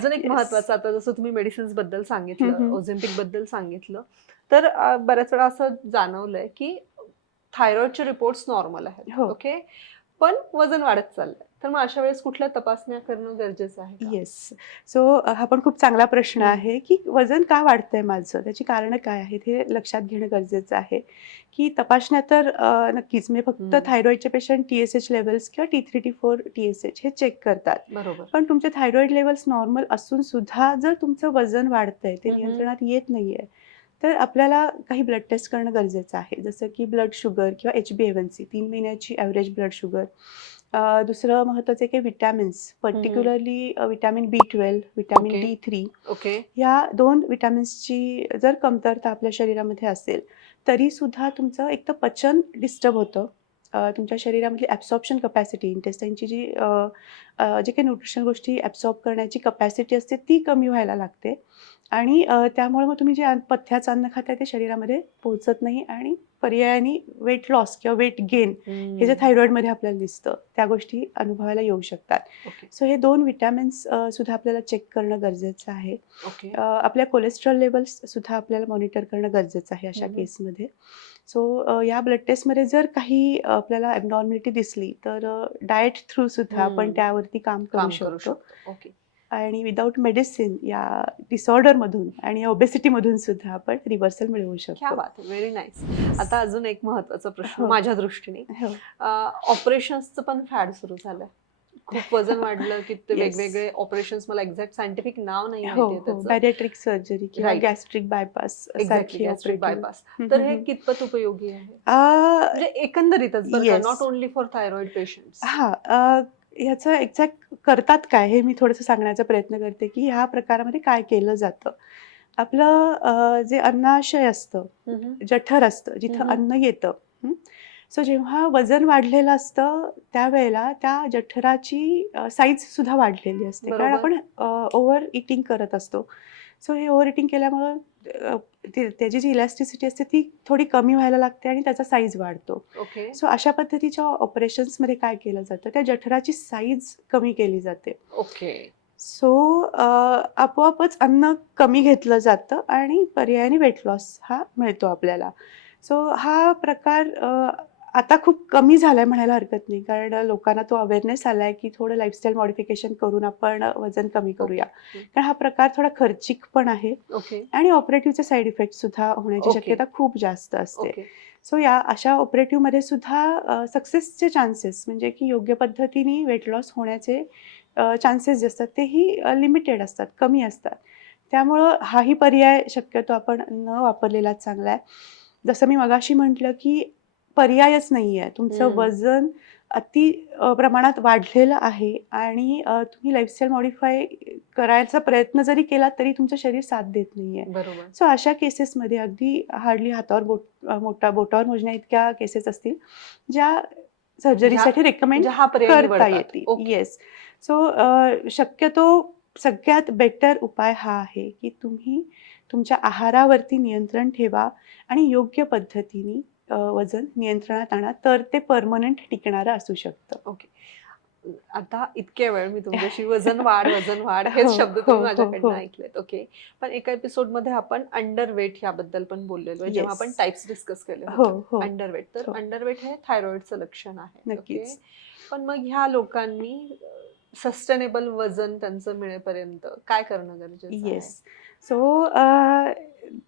अजून एक. महत्वाचं आता जसं तुम्ही मेडिसिन्सबद्दल सांगितलं. ओझेम्पिकबद्दल सांगितलं तर बऱ्याच वेळा असं जाणवलंय की थायरॉइडचे रिपोर्ट्स नॉर्मल आहेत हो. ओके पण वजन वाढत चाललंय तर मग अशा वेळेस कुठल्या तपासण्या करणं गरजेचं आहे? येस सो हा पण खूप चांगला प्रश्न. आहे की वजन का वाढतंय माझं त्याची कारणं काय आहेत हे लक्षात घेणं गरजेचं आहे की तपासण्या तर नक्कीच म्हणजे फक्त हम्म. थायरॉइडचे patient T S H levels किंवा T three T four T S H हे चेक करतात बरोबर पण तुमचे थायरॉइड लेवल्स नॉर्मल असून सुद्धा जर तुमचं वजन वाढतंय ते. नियंत्रणात येत नाहीये तर आपल्याला काही ब्लड टेस्ट करणं गरजेचं आहे. जसं की ब्लड शुगर किंवा H B A one C तीन महिन्याची ॲव्हरेज ब्लड शुगर दुसरं महत्त्वाचं आहे की vitamins particularly vitamin B twelve vitamin. D three okay ह्या दोन विटॅमिन्सची जर कमतरता आपल्या शरीरामध्ये असेल तरी सुद्धा तुमचं एक तर पचन डिस्टर्ब होतं. तुमच्या शरीरामधली ॲब्सॉर्प्शन कपॅसिटी इंटेस्टाईनची जी जे काही न्यूट्रिशन गोष्टी ॲब्सॉर्ब करण्याची कपॅसिटी असते ती कमी व्हायला लागते. आणि त्यामुळे मग तुम्ही जे पथ्याचं अन्न खाताय ते शरीरामध्ये पोहोचत नाही आणि पर्यायाने वेट लॉस किंवा वेट गेन हे जे थायरॉइडमध्ये आपल्याला दिसतं त्या गोष्टी अनुभवायला येऊ शकतात. सो हे दोन विटॅमिन्स सुद्धा आपल्याला चेक करणं गरजेचं आहे. आपल्या कोलेस्ट्रॉल लेवल्स सुद्धा आपल्याला मॉनिटर करणं गरजेचं आहे अशा. केसमध्ये सो या ब्लड टेस्टमध्ये जर काही आपल्याला ॲबनॉर्मॅलिटी दिसली तर डाएट थ्रू सुद्धा आपण. त्यावरती काम करू शकतो. ओके आणि विदाऊट मेडिसिन या डिसऑर्डरमधून आणि या ओबेसिटीमधून सुद्धा आपण रिव्हर्सल मिळवू क्या शकतो. व्हेरी नाईस आता अजून एक महत्त्वाचा प्रश्न हो. माझ्या दृष्टीने. हो. ऑपरेशन्सचं पण फॅड सुरू झालंय. खूप वजन वाढलं की ते. वेगवेगळे ऑपरेशन्स मला एक्झॅक्ट सायंटिफिक नाव नाही हो माहितीये हो. सर्जरी किंवा Right. Gastric bypass gastric bypass तर हे कितपत उपयोगी आहे? म्हणजे एकंदरीतच. Not only for thyroid patient हा ह्याचं एक्झॅक्ट करतात काय हे मी थोडंसं सांगण्याचा प्रयत्न करते की ह्या प्रकारामध्ये काय केलं जातं. आपलं जे अन्नाशय असतं जठर असतं जिथं. अन्न येतं सो जेव्हा वजन वाढलेलं असतं त्यावेळेला त्या जठराची साईज सुद्धा वाढलेली असते. कारण. आपण ओव्हर इटिंग करत असतो. सो हे ओव्हर इटिंग केल्यामुळं त्याची जी इलॅस्टिसिटी असते ती थोडी कमी व्हायला लागते आणि त्याचा साईज वाढतो. ओके सो अशा पद्धतीच्या ऑपरेशन्समध्ये काय केलं जातं? त्या जठराची साईज कमी केली जाते. ओके सो आपोआपच अन्न कमी घेतलं जातं आणि पर्यायाने वेट लॉस हा मिळतो आपल्याला. सो हा प्रकार आता खूप कमी झालाय म्हणायला हरकत नाही कारण लोकांना तो अवेअरनेस आलाय की थोडं लाईफस्टाईल मॉडिफिकेशन करून आपण वजन कमी करूया. कारण हा प्रकार थोडा खर्चिक पण आहे आणि ऑपरेटिव्हचे साईड इफेक्ट सुद्धा होण्याची. शक्यता खूप जास्त असते. सो या अशा ऑपरेटिव्हमध्ये सुद्धा सक्सेसचे चान्सेस म्हणजे की योग्य पद्धतीने वेट लॉस होण्याचे चान्सेस जे असतात तेही लिमिटेड असतात कमी असतात. त्यामुळं हाही पर्याय शक्यतो आपण न वापरलेलाच चांगला आहे. जसं मी मगाशी म्हटलं की पर्यायच नाही आहे तुमचं. वजन अति प्रमाणात वाढलेलं आहे आणि तुम्ही लाईफस्टाईल मॉडिफाय करायचा प्रयत्न जरी केला तरी तुमचं शरीर साथ देत नाही आहे बरोबर सो अशा केसेसमध्ये अगदी हार्डली हातावर बोट मोठा बोटावर मोजण्या इतक्या केसेस असतील ज्या सर्जरीसाठी रेकमेंड करता. येतील. येस सो शक्यतो सगळ्यात बेटर उपाय हा आहे की तुम्ही तुमच्या आहारावरती नियंत्रण ठेवा आणि योग्य पद्धतीने वजन नियंत्रणात आणा तर ते परमनंट टिकणारं असू शकतं. ओके. आता इतक्या वेळ मी तुमच्याशी वजन वाढ वजन वाढ हेच हो, शब्द हो, तुम्ही हो, माझ्याकडनं हो. ऐकलेत ओके. पण एका एपिसोडमध्ये आपण अंडरवेट याबद्दल पण बोललेलो आहे जेव्हा. आपण टाइप्स डिस्कस केले हो हो. अंडरवेट तर हो. अंडरवेट हे थायरॉइडचं लक्षण आहे पण मग ह्या लोकांनी सस्टेनेबल वजन त्यांचं मिळेपर्यंत काय करणं गरजेचं येस सो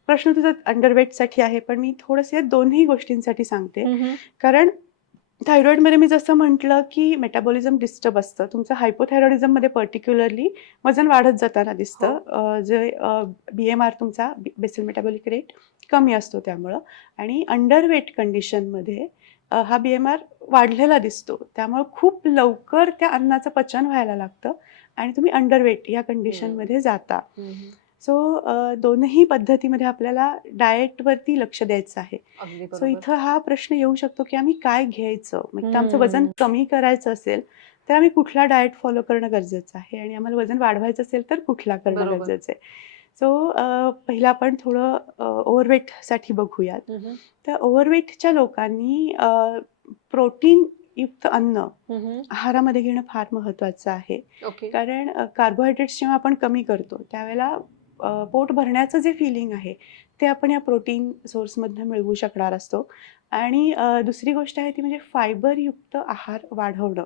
प्रश्न तुझा अंडरवेटसाठी आहे पण मी थोडंसं या दोन्ही गोष्टींसाठी सांगते. कारण थायरॉइडमध्ये मी जसं म्हटलं की मेटाबॉलिझम डिस्टर्ब असतं. तुमचं हायपोथायरॉइडिझममध्ये पर्टिक्युलरली वजन वाढत जाताना दिसतं. अ, जे बी एम आर तुमचा बेसल मेटाबॉलिक रेट कमी असतो त्यामुळं. आणि अंडरवेट कंडिशनमध्ये हा बी एम आर वाढलेला दिसतो. त्यामुळं खूप लवकर त्या अन्नाचं पचन व्हायला लागतं आणि तुम्ही अंडरवेट या कंडिशनमध्ये जाता. सो दोनही पद्धतीमध्ये आपल्याला डाएटवरती लक्ष द्यायचं आहे. सो इथं हा प्रश्न येऊ शकतो की आम्ही काय घ्यायचं? म्हणजे आमचं वजन. कमी करायचं असेल तर आम्ही कुठला डाएट फॉलो करणं गरजेचं आहे? आणि आम्हाला वजन वाढवायचं असेल तर कुठला करणं. गरजेचं आहे? सो पहिला आपण थोडं ओव्हरवेटसाठी बघूयात. तर ओव्हरवेटच्या लोकांनी प्रोटीन युक्त अन्न आहारामध्ये घेणं फार महत्त्वाचं आहे. ओके. कारण कार्बोहायड्रेट्स जेव्हा आपण कमी करतो त्यावेळेला पोट भरण्याचं जे फिलिंग आहे ते आपण या प्रोटीन सोर्समधनं मिळवू शकणार असतो आणि दुसरी गोष्ट आहे ती म्हणजे फायबरयुक्त आहार वाढवणं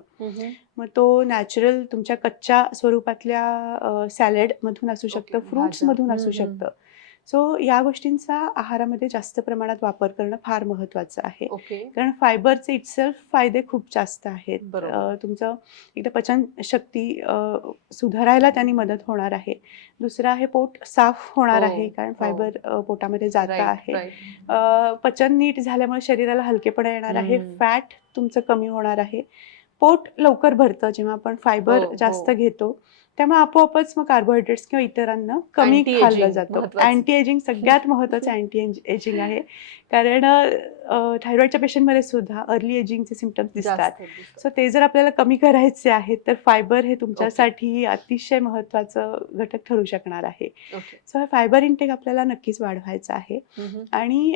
मग तो नॅचरल तुमच्या कच्च्या स्वरूपातल्या सॅलडमधून असू शकतं फ्रुट्समधून. असू. शकतं सो या गोष्टींचा आहारामध्ये जास्त प्रमाणात वापर करणं फार महत्त्वाचं आहे. कारण फायबरचे इटसेल्फ फायदे खूप जास्त आहेत. तुमचं एकदा पचनशक्ती अ, सुधारायला त्यांनी मदत होणार आहे. दुसरं आहे पोट साफ होणार हो, आहे कारण हो. फायबर पोटामध्ये जात आहे. पचन नीट झाल्यामुळे शरीराला हलकेपणा येणार आहे. फॅट तुमचं कमी होणार आहे. पोट लवकर भरतं जेव्हा आपण फायबर हो, जास्त. घेतो. त्यामुळे आपोआपच मग कार्बोहायड्रेट्स किंवा इतर अन्न कमी खाल्लं जातं. अँटी एजिंग सगळ्यात महत्वाचं अँटी एजिंग आहे कारण थायरॉइडच्या पेशंटमध्ये सुद्धा अर्ली एजिंगचे सिमटम्स दिसतात. सो ते जर आपल्याला कमी करायचे आहेत तर फायबर हे तुमच्यासाठी अतिशय महत्वाचं घटक ठरू शकणार आहे सो हे फायबर इंटेक आपल्याला नक्कीच वाढवायचं आहे. आणि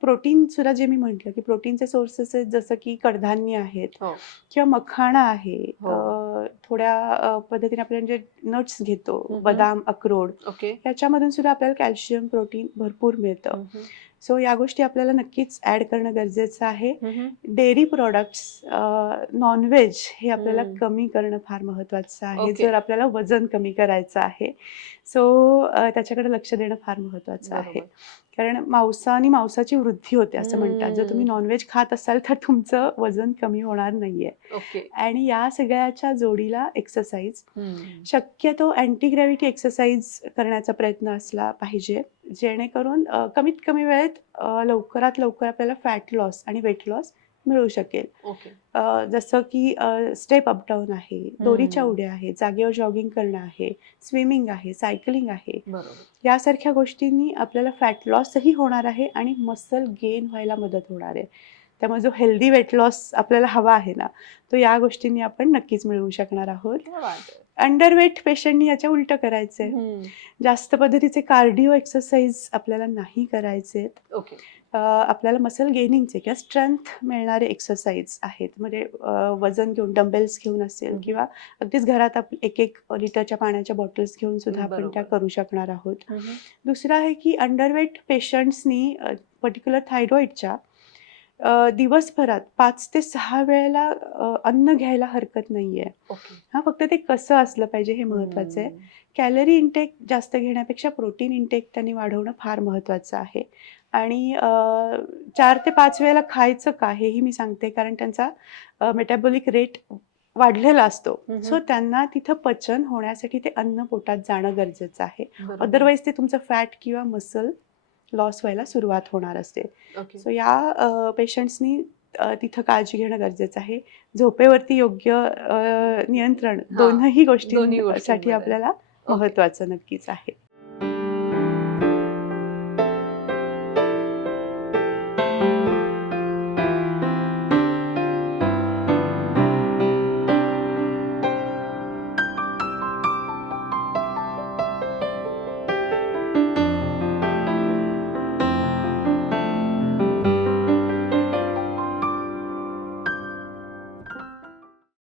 प्रोटीन सुद्धा जे मी म्हटलं की प्रोटीनचे सोर्सेस आहेत जसं की कडधान्य आहेत हो. किंवा मखाणा आहे हो. थोड्या पद्धतीने आपण जे नट्स घेतो. बदाम अक्रोड ओके याच्यामधून सुद्धा आपल्याला कॅल्शियम प्रोटीन भरपूर मिळतं. सो या गोष्टी आपल्याला नक्कीच ऍड करणं गरजेचं आहे. डेअरी प्रोडक्ट्स नॉनव्हेज हे आपल्याला. कमी करणं फार महत्वाचं आहे. जर आपल्याला वजन कमी करायचं आहे सो त्याच्याकडे लक्ष देणं फार महत्वाचं आहे कारण मांसाने मांसाची वृद्धी होते असं म्हणतात. जर तुम्ही. नॉनव्हेज खात असाल तर तुमचं वजन कमी होणार नाहीये. ओके. आणि या सगळ्याच्या जोडीला एक्सरसाइज. शक्यतो अँटी ग्रॅव्हिटी एक्सरसाइज करण्याचा प्रयत्न असला पाहिजे. जेणेकरून कमीत कमी वेळेत लवकरात लवकर आपल्याला फॅट लॉस आणि वेट लॉस मिळू शकेल. जसं की स्टेप अप डाऊन आहे दोरीच्या. उड्या आहे जागेवर जॉगिंग करणं आहे स्विमिंग आहे सायकलिंग आहे. यासारख्या गोष्टींनी आपल्याला फॅट लॉसही होणार आहे आणि मसल गेन व्हायला मदत होणार आहे. त्यामुळे जो हेल्दी वेट लॉस आपल्याला हवा आहे ना तो या गोष्टींनी आपण नक्कीच मिळवू शकणार आहोत. अंडरवेट पेशंटनी याच्या उलट करायचे हम्म. जास्त पद्धतीचे कार्डिओ एक्सरसाइज आपल्याला नाही करायचे ओके आपल्याला मसल गेनिंगचे किंवा स्ट्रेंथ मिळणारे एक्सरसाइज आहेत म्हणजे वजन घेऊन डंबेल्स घेऊन असेल. किंवा अगदीच घरात आप एक एक लिटरच्या पाण्याच्या बॉटल्स घेऊन सुद्धा आपण त्या. करू शकणार आहोत. दुसरं आहे की अंडरवेट पेशंट्सनी पर्टिक्युलर थायरॉइडच्या अ, दिवसभरात पाच ते सहा वेळेला अन्न घ्यायला हरकत नाहीये हा फक्त ते कसं असलं पाहिजे हे महत्वाचं आहे. कॅलरी इंटेक जास्त घेण्यापेक्षा प्रोटीन इंटेक त्यांनी वाढवणं फार महत्त्वाचं आहे आणि चार ते पाच वेळेला खायचं का हेही मी सांगते कारण त्यांचा मेटाबॉलिक रेट वाढलेला असतो. सो त्यांना तिथं पचन होण्यासाठी ते अन्न पोटात जाणं गरजेचं आहे. अदरवाईज ते तुमचं फॅट किंवा मसल लॉस व्हायला सुरुवात होणार असते. सो या पेशंट्सनी तिथं काळजी घेणं गरजेचं आहे. झोपेवरती योग्य नियंत्रण दोनही गोष्टींसाठी. आपल्याला. महत्वाचं नक्कीच आहे.